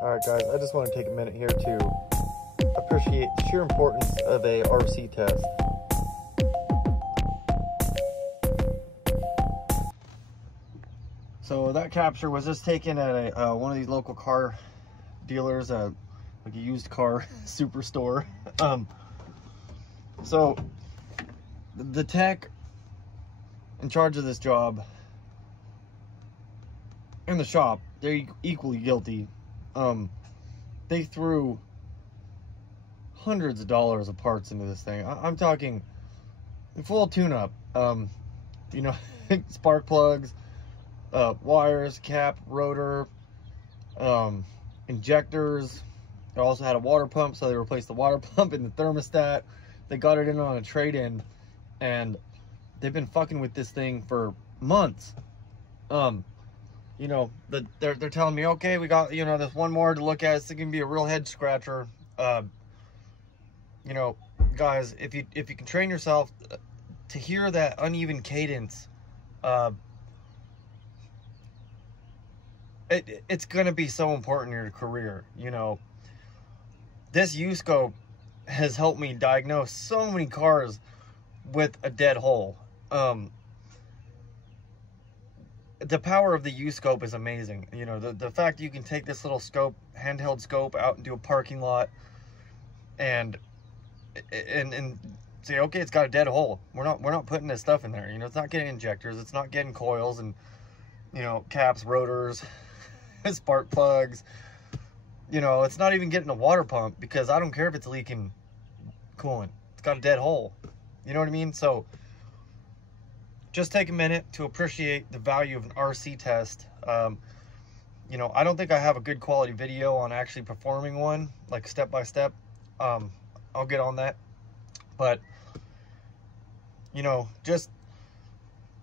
Alright guys, I just want to take a minute here to appreciate the sheer importance of a RC test. So that capture was just taken at a one of these local car dealers, like a used car superstore. So the tech in charge of this job in the shop, they're equally guilty. They threw hundreds of dollars of parts into this thing. I'm talking full tune-up. You know, spark plugs, wires, cap, rotor, injectors. They also had a water pump, so they replaced the water pump in the thermostat. They got it in on a trade-in, and they've been fucking with this thing for months. You know, they're telling me, okay, we got, you know, this one more to look at. It's gonna be a real head scratcher. You know, guys, if you can train yourself to hear that uneven cadence, it's gonna be so important in your career. You know, this U-scope has helped me diagnose so many cars with a dead hole. The power of the U-scope is amazing. You know, the fact you can take this little scope, handheld scope, out into a parking lot and say, okay, it's got a dead hole. We're not putting this stuff in there. You know, it's not getting injectors, it's not getting coils and, you know, caps, rotors, spark plugs. You know, it's not even getting a water pump, because I don't care if it's leaking coolant. It's got a dead hole. You know what I mean? So just take a minute to appreciate the value of an RC test. You know, I don't think I have a good quality video on actually performing one, like step by step. I'll get on that. But, you know, just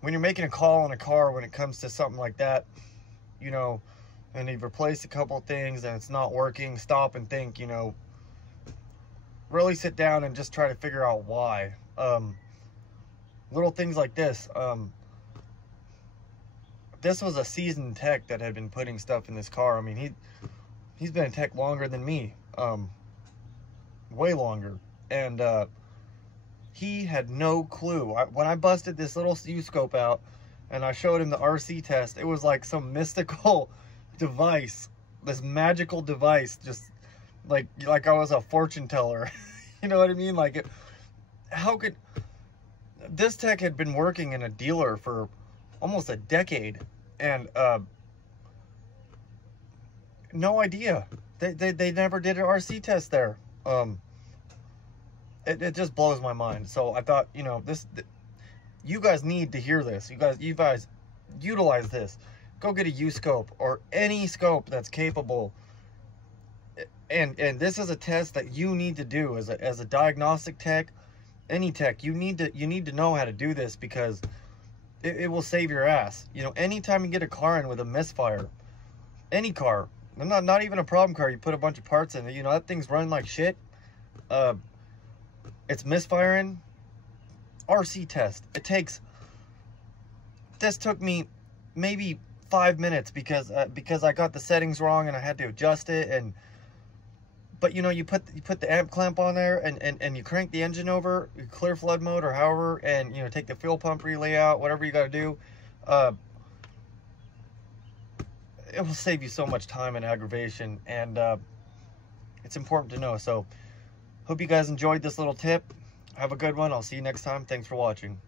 when you're making a call on a car, when it comes to something like that, you know, and you've replaced a couple things and it's not working, stop and think, you know, really sit down and just try to figure out why. Little things like this. This was a seasoned tech that had been putting stuff in this car. I mean, he's been a tech longer than me, way longer, and he had no clue. When I busted this little U-scope out and I showed him the RC test, it was like some mystical device, this magical device, just like I was a fortune teller. You know what I mean? Like, how could this tech had been working in a dealer for almost a decade, and no idea. They never did an RC test there. It just blows my mind. So I thought, you know, you guys need to hear this. You guys utilize this. Go get a U-scope or any scope that's capable. And this is a test that you need to do as a diagnostic tech. Any tech, you need to know how to do this, because it will save your ass. You know, anytime you get a car in with a misfire, any car, not even a problem car, you put a bunch of parts in it, you know, that thing's running like shit, it's misfiring. RC test. This took me maybe 5 minutes because I got the settings wrong and I had to adjust it. But you know, you put the amp clamp on there and you crank the engine over, you clear flood mode or however, and you know, take the fuel pump relay out, whatever you got to do. It will save you so much time and aggravation, and it's important to know. So hope you guys enjoyed this little tip. Have a good one. I'll see you next time. Thanks for watching.